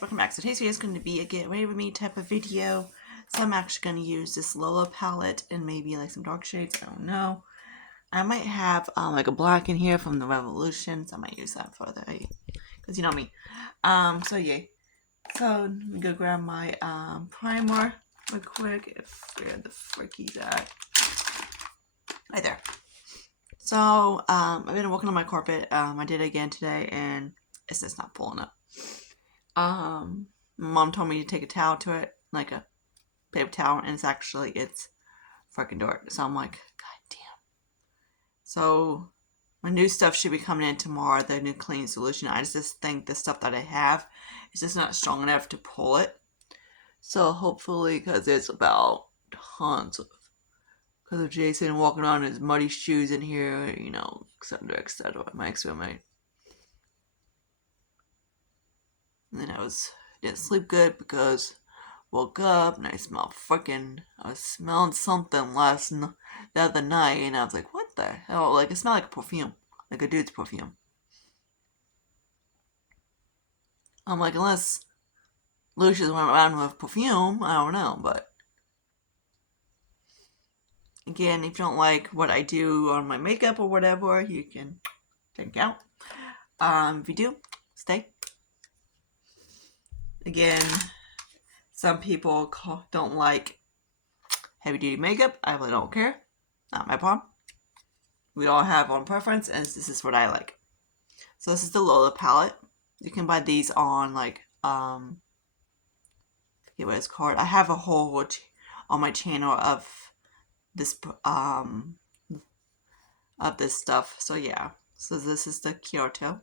Welcome back. So today's video is going to be a get ready with me type of video. So I'm actually going to use this Lola palette and maybe like some dark shades. I don't know. I might have like a black in here from the Revolution. So I might use that for the, because you know me. So yeah. So I'm going to grab my primer real quick. Where the frick he's at. Right there. So I've been working on my carpet. I did it again today and it's just not pulling up. Mom told me to take a towel to it, like a paper towel, and it's freaking dark. So I'm like, God damn. So my new stuff should be coming in tomorrow, the new cleaning solution. I just think the stuff that I have is just not strong enough to pull it. So hopefully, because it's about tons of, because of Jason walking around in his muddy shoes in here, you know, etc., etc. My ex-roommate. And then didn't sleep good because woke up and I was smelling something the other night, and I was like, what the hell? Like, it smelled like a perfume, like a dude's perfume. I'm like, unless Lucius went around with perfume, I don't know, but again, if you don't like what I do on my makeup or whatever, you can check out. If you do, stay. Again, some people don't like heavy duty makeup. I really don't care. Not my problem. We all have our own preference, and this is what I like. So this is the Lola palette. You can buy these on like I forget what it's called. I have a whole on my channel of this stuff. So yeah. So this is the Kyoto.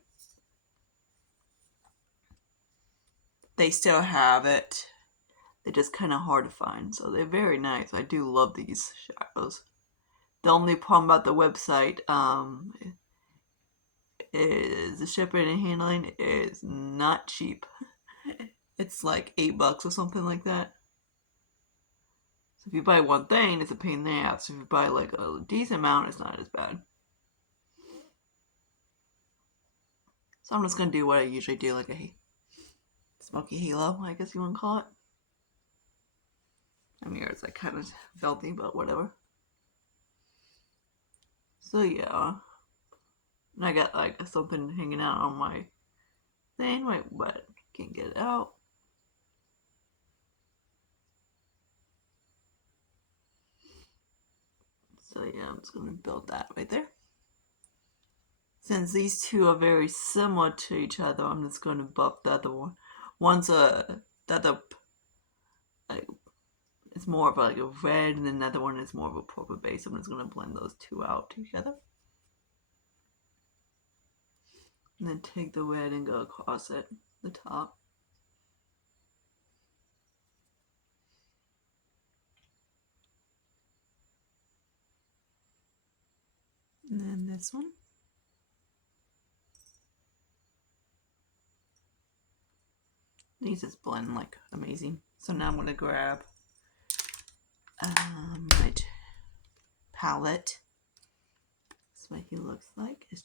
They still have it. They're just kind of hard to find. So they're very nice. I do love these shadows. The only problem about the website is the shipping and handling is not cheap. It's like $8 or something like that. So if you buy one thing, it's a pain in the ass. If you buy like a decent amount, it's not as bad. So I'm just gonna do what I usually do, like a smoky halo, I guess you want to call it. I mean, it's like kind of filthy, but whatever. So yeah, and I got like something hanging out on my thing, right, but can't get it out. So yeah, I'm just gonna build that right there. Since these two are very similar to each other, I'm just gonna buff the other one. The other, like, it's more of like a red, and then the other one is more of a purple base. I'm just gonna blend those two out together. And then take the red and go across it, the top. And then this one. These just blend like amazing. So now I'm gonna grab my palette. That's what he looks like. It's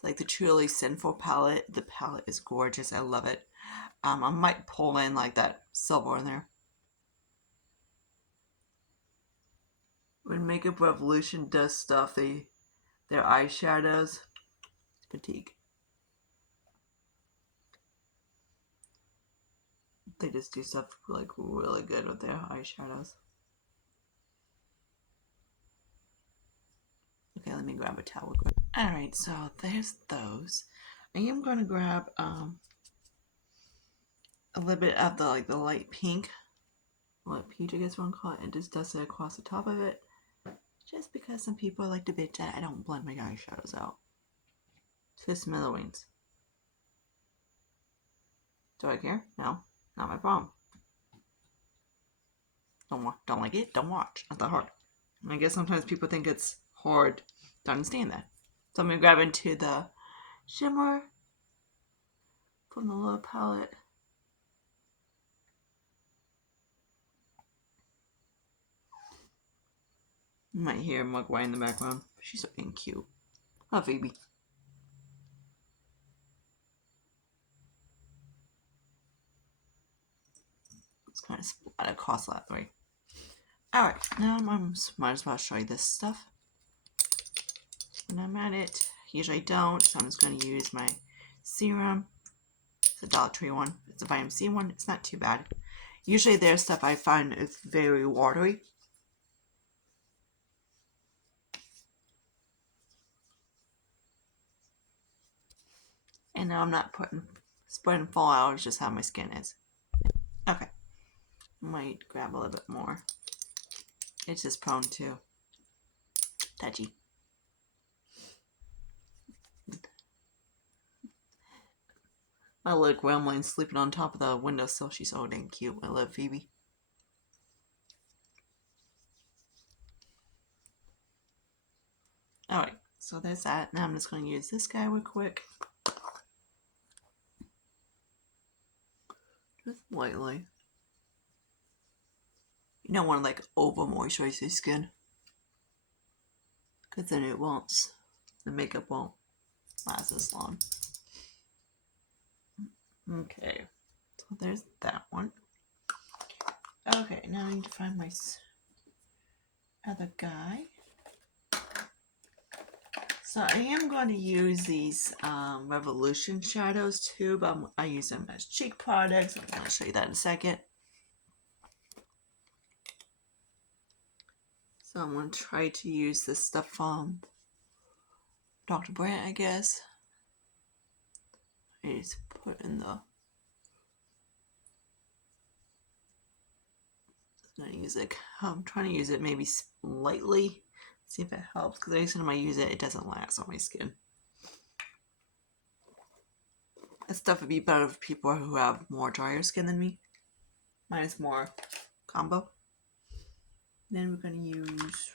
like the Truly Sinful palette. The palette is gorgeous. I love it. I might pull in like that silver in there. When Makeup Revolution does stuff, their eyeshadows, it's fatigue. They just do stuff like really good with their eyeshadows. Okay, let me grab a towel. Alright, so there's those. I am going to grab a little bit of the light pink, light peach, I guess one call it, and just dust it across the top of it. Just because some people like to bitch that I don't blend my eyeshadows out. To smithereens. Do I care? No, not my problem. Don't like it? Don't watch. Not that hard. And I guess sometimes people think it's hard to understand that. So I'm gonna grab into the shimmer from the Lola palette. You might hear Mugwai in the background. She's so being cute. Oh, Phoebe. kind of splat across that way. Alright, now I might as well show you this stuff. When I'm at it, usually I don't, so I'm just going to use my serum. It's a Dollar Tree one. It's a vitamin C one. It's not too bad. Usually their stuff I find is very watery. And now I'm not spreading full out, it's just how my skin is. Okay. Might grab a little bit more. It's just prone to touchy. My little gremlin sleeping on top of the windowsill. She's so dang cute. I love Phoebe. Alright, so there's that. Now I'm just going to use this guy real quick. Just lightly. You don't want to like over moisturize your skin, because then the makeup won't last as long. Okay, so there's that one. Okay, now I need to find my other guy. So I am going to use these Revolution shadows too, but I use them as cheek products. I'm going to show you that in a second. So I'm going to try to use this stuff from Dr. Brandt, I guess. I just put in the... I'm trying to use it maybe slightly. See if it helps, because every time I use it, it doesn't last on my skin. This stuff would be better for people who have more drier skin than me. Mine is more combo. Then we're going to use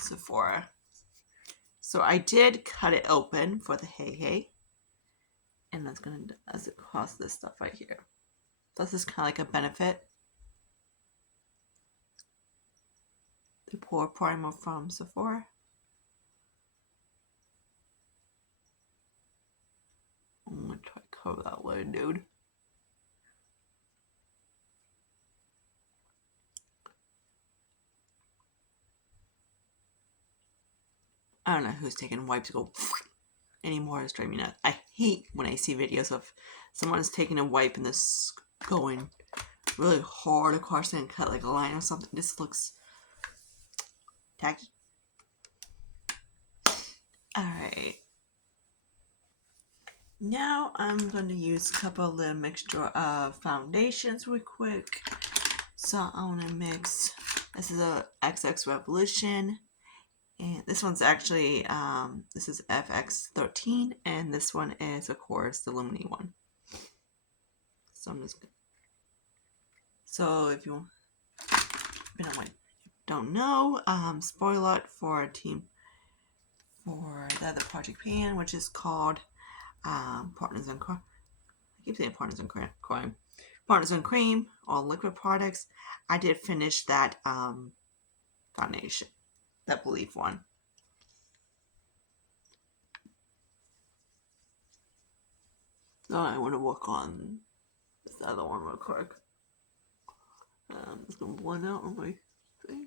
Sephora. So I did cut it open for the Hey Hey. And that's going to, as it across this stuff right here. This is kind of like a benefit. The Pore Primer from Sephora. I'm going to try to cover that way, dude. I don't know who's taking wipes to go anymore. It's driving me nuts. I hate when I see videos of someone's taking a wipe and this going really hard across and cut like a line or something. This looks tacky. Alright. Now I'm going to use a couple of the mixture of foundations real quick. So I want to mix, this is a XX Revolution. And this one's actually, this is FX13, and this one is, of course, the Lumini one. So I'm just, so if you don't know, spoiler alert for the other project pan, which is called Partners in Crime. I keep saying Partners in Crime. Partners in Cream, all liquid products. I did finish that foundation. That Belief one. So I want to work on this other one real quick. I'm just going to blend out on my thing.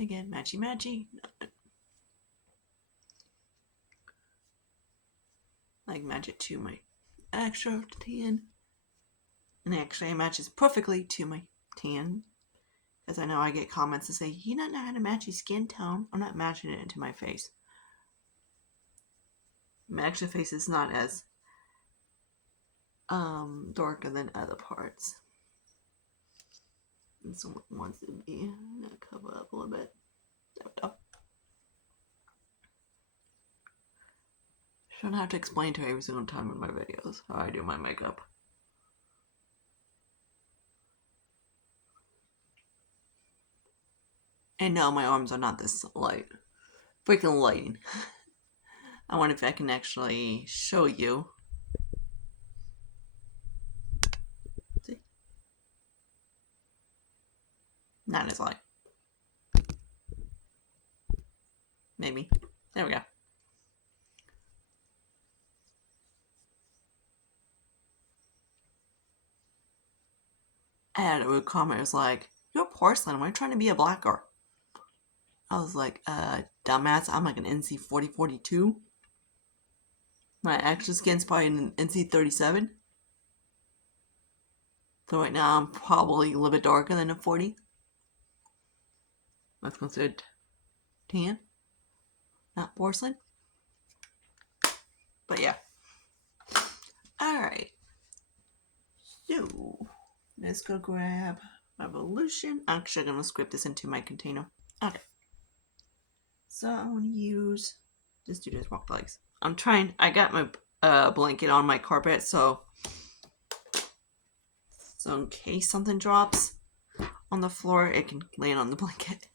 Again, matchy. Like match it to my extra tan. And actually it matches perfectly to my tan. Because I know I get comments that say, you don't know how to match your skin tone. I'm not matching it into my face. My actual face is not as darker than other parts. And so it wants to be cover up a little bit. Shouldn't have to explain to every single time in my videos how I do my makeup. And no, my arms are not this light. Freaking lighting. I wonder if I can actually show you. See? Not as light. Maybe. There we go. I had a comment. It was like, "You're porcelain. Why are you trying to be a black girl?" I was like, dumbass. I'm like an NC 4042. My actual skin's probably an NC 37. So right now I'm probably a little bit darker than a 40. That's considered tan, not porcelain. But yeah. Alright. So, let's go grab Revolution. Actually, I'm going to script this into my container. Okay. So, I'm going to use, just do this rock legs. I got my blanket on my carpet, so in case something drops on the floor, it can land on the blanket.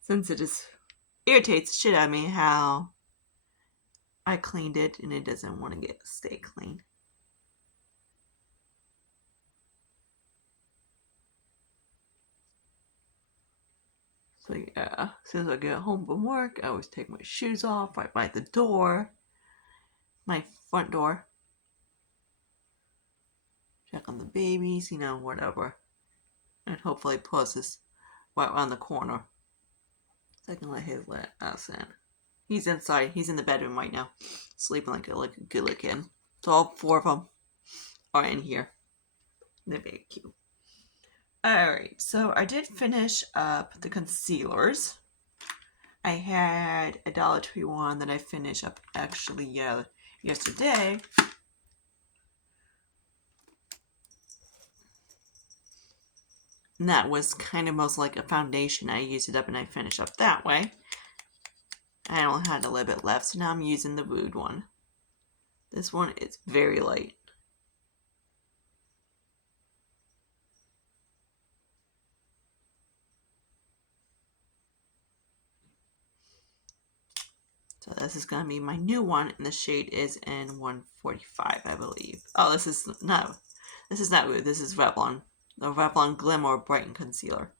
Since it just irritates the shit out of me how I cleaned it and it doesn't want to stay clean. So yeah, as soon as I get home from work, I always take my shoes off right by the door, my front door. Check on the babies, whatever. And hopefully Puss is right around the corner. So I can let us in. He's inside. He's in the bedroom right now, sleeping like a good little kid. So all 4 of them are in here. They're very cute. Alright, so I did finish up the concealers. I had a Dollar Tree one that I finished up actually yesterday. And that was kind of most like a foundation. I used it up and I finished up that way. I only had a little bit left, so now I'm using the Rude one. This one is very light. So this is going to be my new one, and the shade is in 145, I believe. Oh, this is not Rude. This is Revlon. The Revlon Glimmer Brighten Concealer.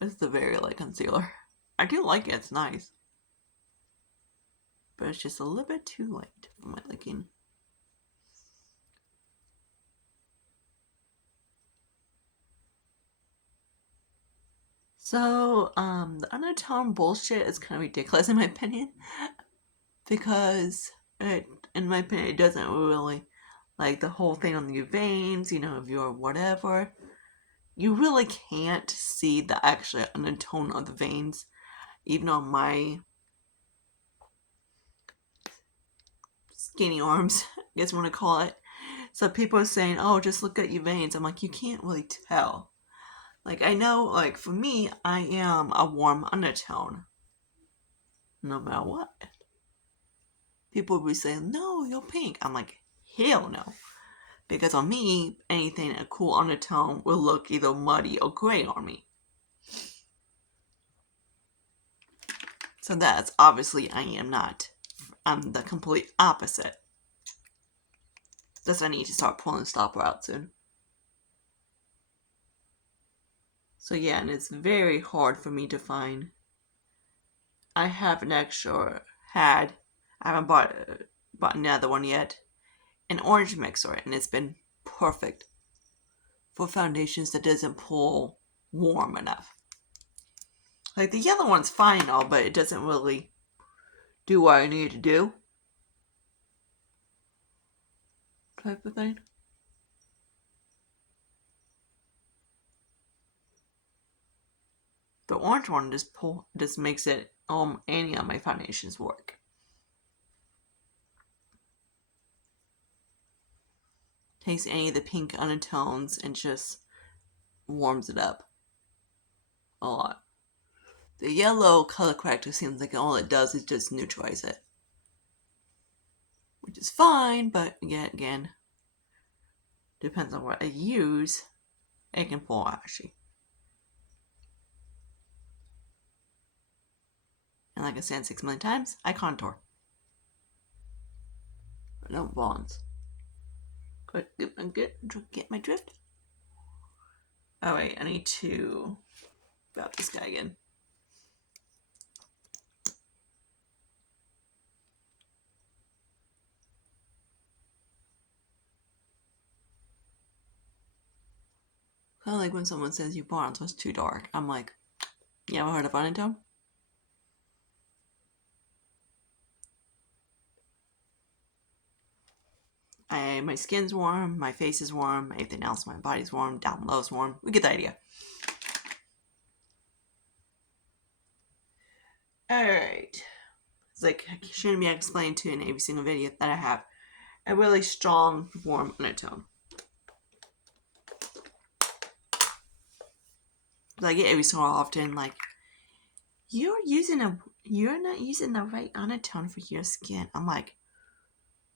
This is a very light concealer. I do like it. It's nice. But it's just a little bit too light for my liking. So, the undertone bullshit is kind of ridiculous in my opinion. Because, in my opinion, it doesn't really, like the whole thing on your veins, if you're whatever. You really can't see the actual undertone of the veins. Even on my skinny arms, I guess you want to call it. So people are saying, oh, just look at your veins. I'm like, you can't really tell. Like, I know, like, for me, I am a warm undertone. No matter what. People will be saying, no, you're pink. I'm like, hell no. Because on me, anything a cool undertone will look either muddy or gray on me. So that's obviously I am not. I'm the complete opposite. Thus I need to start pulling the stopper out soon. So yeah, and it's very hard for me to find. I haven't actually I haven't bought another one yet. An orange mixer, and it's been perfect for foundations that doesn't pull warm enough. Like the yellow one's fine and all, but it doesn't really do what I need to do. Type of thing. The orange one just makes it any of my foundations work. Takes any of the pink undertones and just warms it up a lot. The yellow color corrector seems like all it does is just neutralize it. Which is fine, but again, depends on what I use. It can pull ashy. And like I said 6 million times, I contour. I don't bronze. Get my drift? Oh wait, I need to grab this guy again. Kind of like when someone says your bronzer is too dark. I'm like, you ever heard of undertone? My skin's warm, my face is warm, everything else, my body's warm, down below is warm. We get the idea. Alright. It's like, I shouldn't be explained to in every single video that I have a really strong, warm undertone. I get every so often, like, you're not using the right undertone for your skin. I'm like,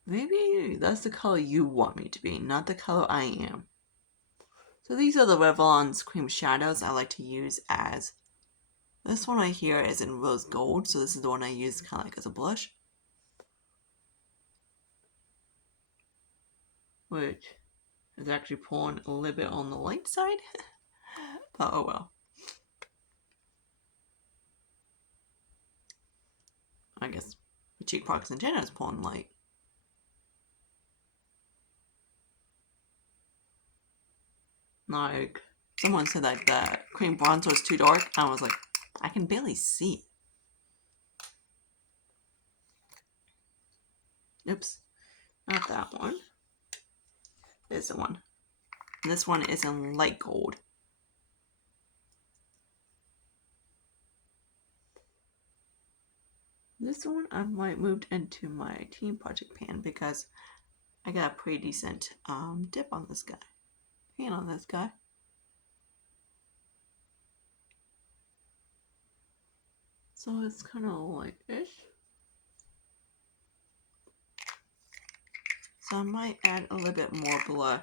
maybe that's the color you want me to be, not the color I am. So these are the Revlon's cream shadows I like to use as, this one right here is in rose gold, so this is the one I use kind of like as a blush. Which is actually pulling a little bit on the light side. But oh well. I guess the cheek products in general is pulling light. Like, someone said that the cream bronzer was too dark. I was like, I can barely see it. Oops. Not that one. This one. And this one is in light gold. This one I might move into my Team Project pan because I got a pretty decent dip on this guy. Pan on this guy. So it's kind of light-ish. So I might add a little bit more blush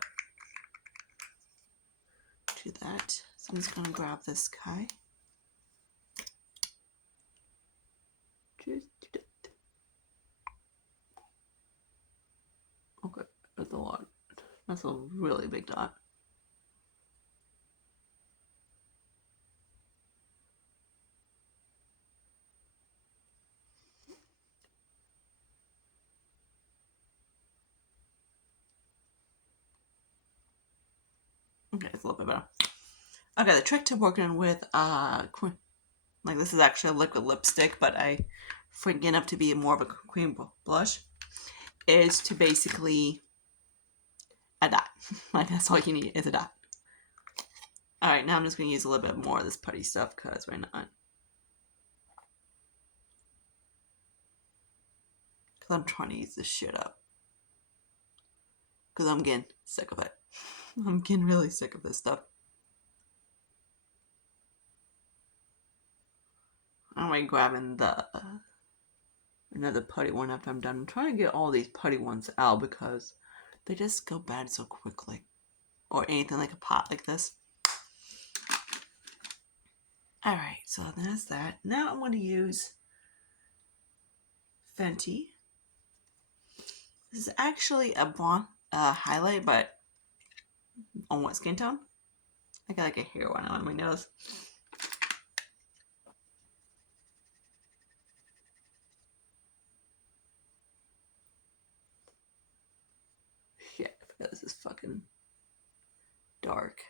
to that. So I'm just going to grab this guy. Okay, that's a lot. That's a really big dot. Okay, it's a little bit better. Okay, the trick to working with, like this is actually a liquid lipstick, but I freaking enough to be more of a cream blush, is to basically a dot. Like that's all you need is a dot. Alright, now I'm just going to use a little bit more of this putty stuff because why not? Because I'm trying to use this shit up. Because I'm getting sick of it. I'm getting really sick of this stuff. I'm like grabbing the another putty one after I'm done. I'm trying to get all these putty ones out because they just go bad so quickly. Or anything like a pot like this. Alright, so that's that. Now I'm going to use Fenty. This is actually a blonde highlight, but on what skin tone? I got like a hair one on my nose. Shit, I forgot this is fucking dark.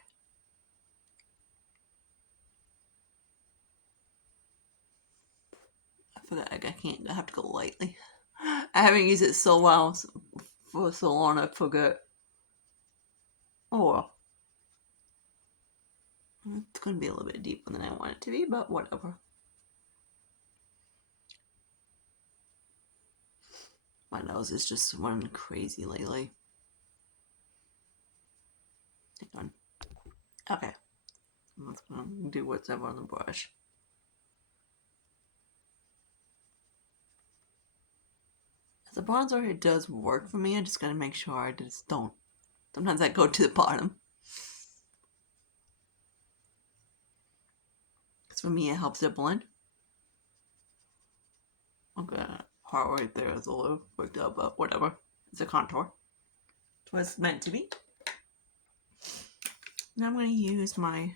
I forgot I have to go lightly. I haven't used it for so long I forget. Oh well. It's going to be a little bit deeper than I want it to be, but whatever. My nose is just running crazy lately. Hang on. Okay. I'm just going to do whatever on the brush. As a bronzer, it does work for me. I just got to make sure I just don't. Sometimes I go to the bottom. Because for me, it helps it blend. Okay, that part right there is a little freaked out, but whatever. It's a contour. It's what it's meant to be. Now I'm going to use my...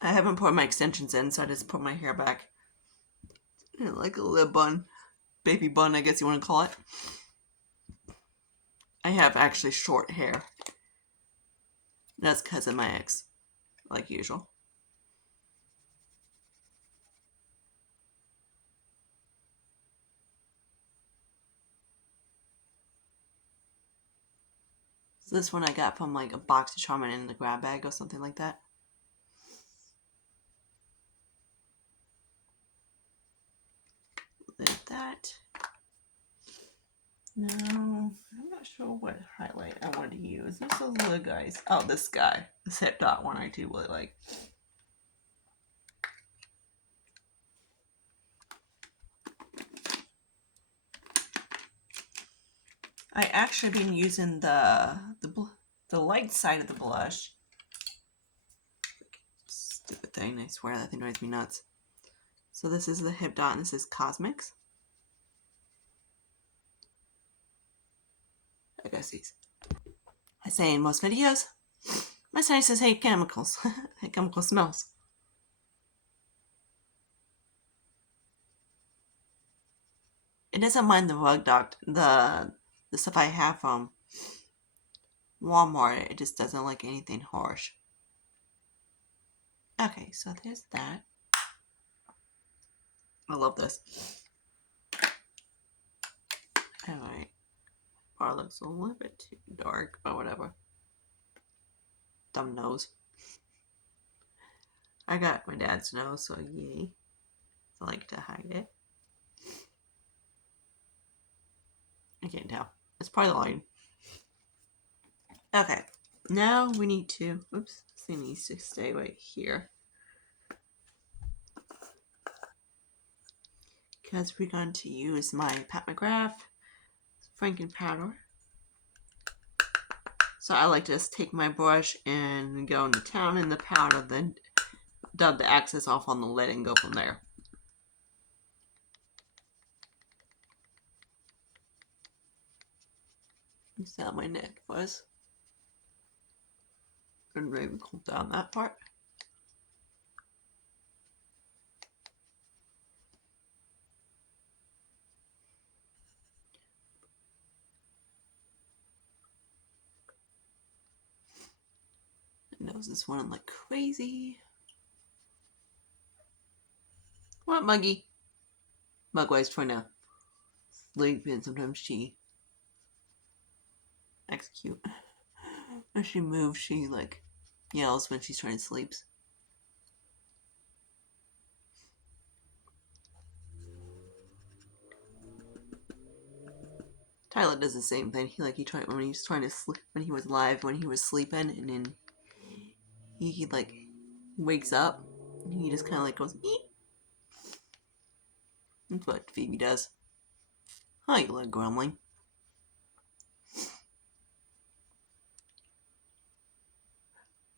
I haven't put my extensions in, so I just put my hair back. Like a little bun. Baby bun, I guess you want to call it. I have actually short hair. That's because of my ex, like usual. So this one I got from like a box of Charmin in the grab bag or something like that. Like that. No, I'm not sure what highlight I wanted to use. There's those little guys. Oh, this guy. This hip dot one I do really like. I actually been using the light side of the blush. Stupid thing, I swear that thing drives me nuts. So this is the hip dot and this is Cosmics. I guess these. I say in most videos, my sign says hate chemicals. Hate chemical smells. It doesn't mind the rug dot, the stuff I have from Walmart. It just doesn't like anything harsh. Okay, so there's that. I love this. Alright. Bar looks a little bit too dark, but whatever. Dumb nose. I got my dad's nose, so yay. I like to hide it. I can't tell. It's probably the lighting. Okay. Now we need to, oops, this thing needs to stay right here. Because we're going to use my Pat McGrath Franken powder. So I like to just take my brush and go into town in the powder, then dub the excess off on the lid and go from there. You see how my neck was. And maybe cool down that part. Nose is running like crazy. What, Muggy? Mugwise trying to sleep, and sometimes she acts cute. When she moves, she like yells when she's trying to sleep. Tyler does the same thing. He tried when he was trying to sleep, when he was live, when he was sleeping, and then he like wakes up and he just kind of like goes eep. That's what Phoebe does. Hi, you little gremlin.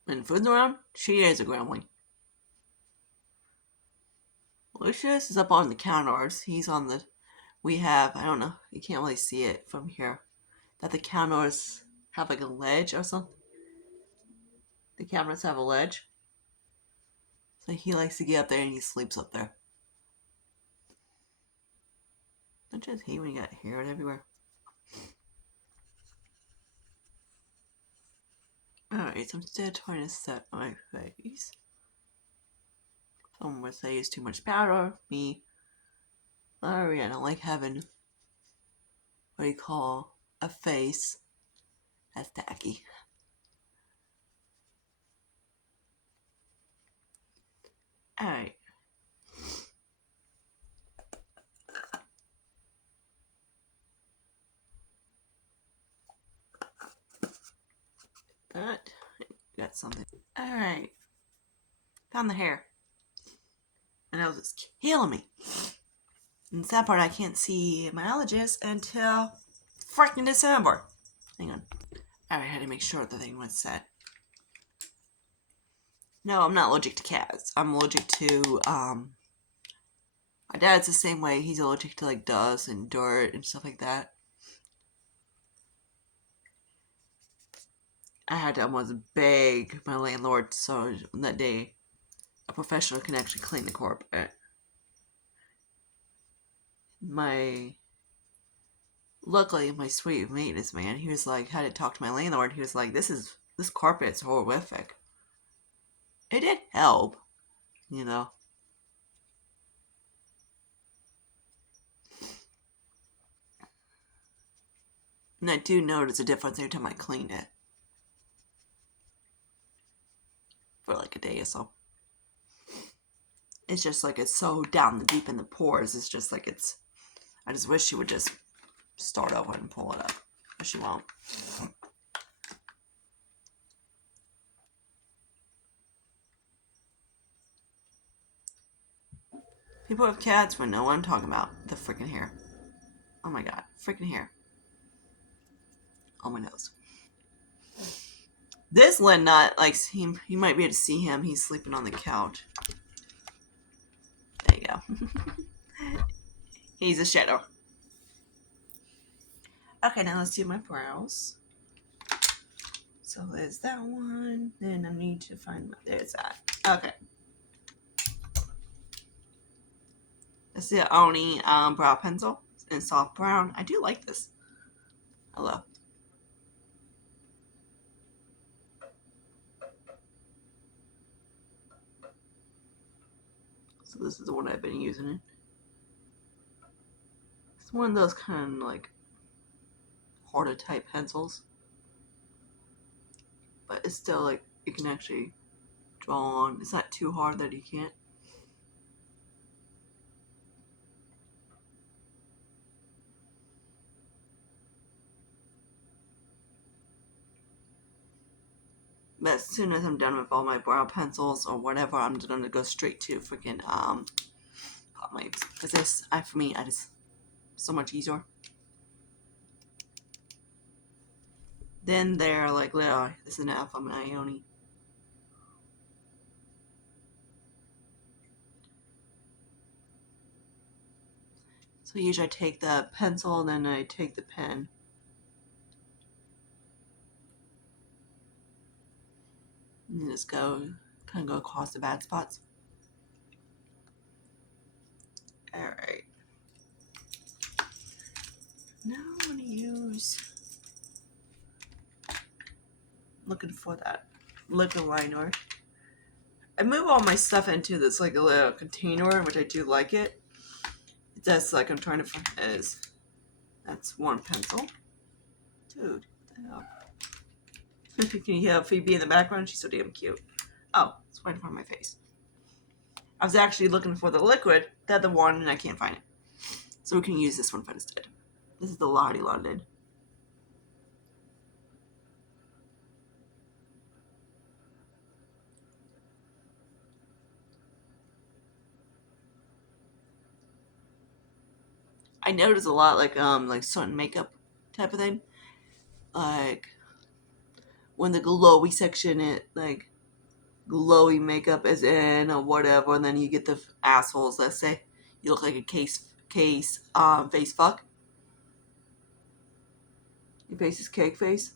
When food's around, she is a gremlin. Lucius is up on the counters. He's on the. We have, I don't know, you can't really see it from here, that the counters have like a ledge or something. The cabinets have a ledge. So he likes to get up there and he sleeps up there. Don't you just hate when you got hair everywhere? Alright, so I'm still trying to set my face. Someone would say it's too much powder. Me, Larry, I don't like having what do you call a face that's tacky. Alright. That, got something. Alright. Found the hair. And it was just killing me. And the sad part, I can't see my allergist until freaking December. Hang on. Alright, I had to make sure the thing was set. No, I'm not allergic to cats. I'm allergic to, my dad's the same way. He's allergic to, like, dust and dirt and stuff like that. I had to almost beg my landlord so that day a professional can actually clean the carpet. Luckily, my sweet maintenance man, he was like, had to talk to my landlord. He was like, this is This carpet is horrific. It did help, you know. And I do notice a difference every time I clean it. For like a day or so. It's just like it's so down the deep in the pores. It's just like it's... I just wish she would just start over and pull it up. But she won't. People have cats would know what I'm talking about. The freaking hair. Oh my god. Freaking hair. On my nose. This Lynn Nut, like, you might be able to see him. He's sleeping on the couch. There you go. He's a shadow. Okay, now let's do my brows. So there's that one. Then I need to find there's that. Okay. This is the Oni brow pencil in soft brown. I do like this. Hello. So this is the one I've been using. It's one of those kind of like harder type pencils. But it's still like, you can actually draw on. It's not too hard that you can't. But as soon as I'm done with all my brow pencils or whatever, I'm just gonna go straight to freaking pot waves. Because this, for me, I just so much easier. Then they're like, little, this is enough. I'm an Ione. So usually I take the pencil, then I take the pen. And just kind of go across the bad spots. Alright. Now I'm going to use, looking for that liquid liner. I move all my stuff into this like a little container, which I do like it. That's like I'm trying to find is, that's one pencil. Dude, what the hell? Can you hear Phoebe in the background? She's so damn cute. Oh, it's right in front of my face. I was actually looking for the liquid, the other one, and I can't find it. So we can use this one instead. This is the Lottie London. I notice a lot like certain makeup type of thing. Like when the glowy section, like glowy makeup is in or whatever, and then you get the assholes that say you look like a face fuck. Your face is cake face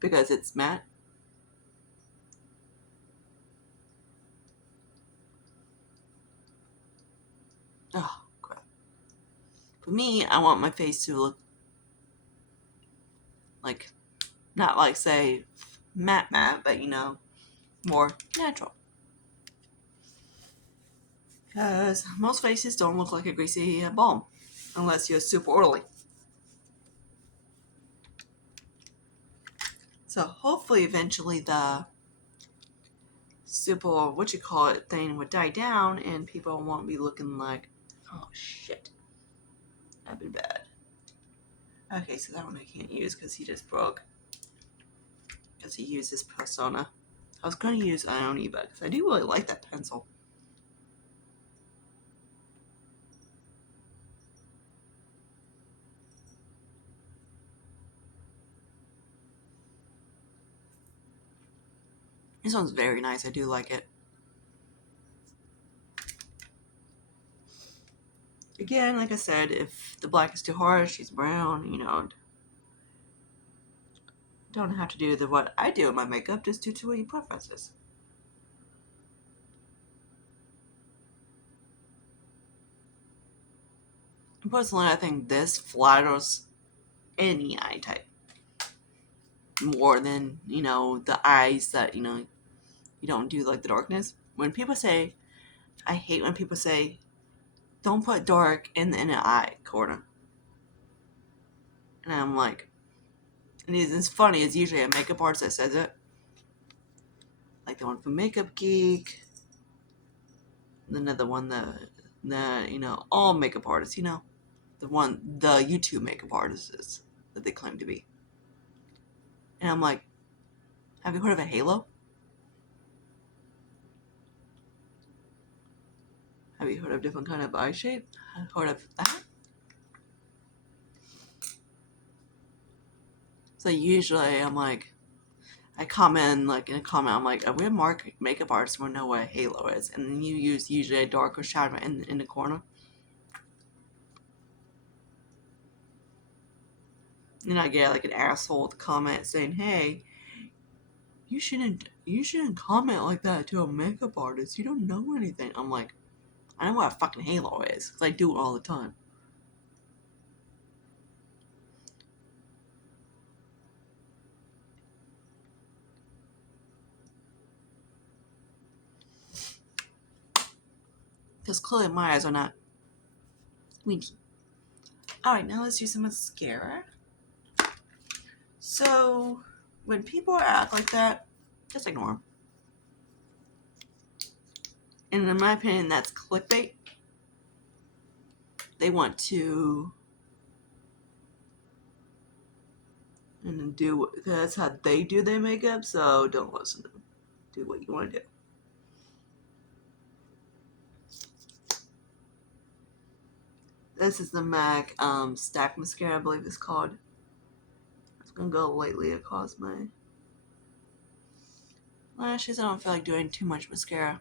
because it's matte. Oh crap. For me, I want my face to look like, not like say matte, but you know, more natural. Because most faces don't look like a greasy ball unless you're super oily. So hopefully eventually the super, thing would die down and people won't be looking like, oh shit, that'd be bad. Okay, so that one I can't use because he just broke. Because he used his persona. I was going to use Ione, but I do really like that pencil. This one's very nice. I do like it. Again, like I said, if the black is too harsh, she's brown, you know. Don't have to do what I do with my makeup, just due to your preferences. And personally, I think this flatters any eye type. more than, you know, the eyes that, you know, you don't do like the darkness. When people say, I hate when people say, don't put dark in the inner eye corner. And I'm like, and it's funny, it's usually a makeup artist that says it. Like the one from Makeup Geek. And another one, the you know, all makeup artists, you know. The YouTube makeup artists that they claim to be. And I'm like, have you heard of a halo? Have you heard of different kind of eye shape? Heard of that? So usually I'm like, I comment like in a comment, I'm like, we're makeup artists, we know what a halo is, and then you use usually a darker shadow in the corner. And I get like an asshole to comment saying, hey, you shouldn't comment like that to a makeup artist. You don't know anything. I'm like, I know what a fucking halo is because I do it all the time. Because clearly my eyes are not squinty. Alright, now let's do some mascara. So, when people act like that, just ignore them. And in my opinion, that's clickbait. They want to and do, that's how they do their makeup, so don't listen to them. Do what you want to do. This is the MAC Stack Mascara, I believe it's called. It's going to go lightly across my lashes. I don't feel like doing too much mascara.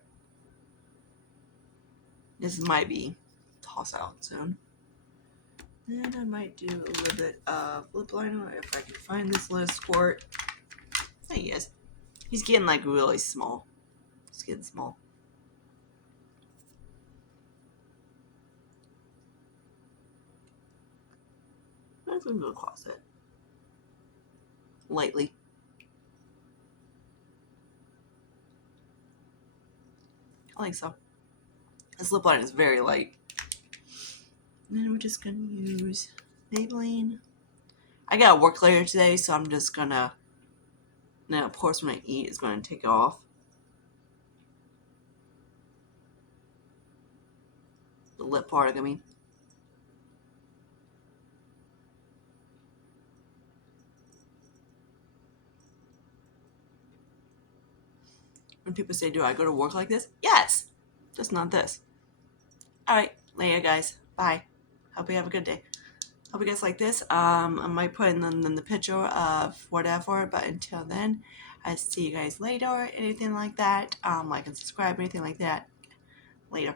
This might be toss out soon. And I might do a little bit of lip liner if I can find this little squirt. There he is. He's getting like really small. He's getting small. I'm just going to go across it. Lightly. I think so. This lip liner is very light. And then we're just going to use Maybelline. I got work later today, so I'm just going to, now of course when I eat, it's going to take it off. The lip part, I mean. When people say, do I go to work like this? Yes! Just not this. Alright, later guys. Bye. Hope you have a good day. Hope you guys like this. I might put in the picture of whatever, but until then, I'll see you guys later. Anything like that. Like and subscribe, anything like that. Later.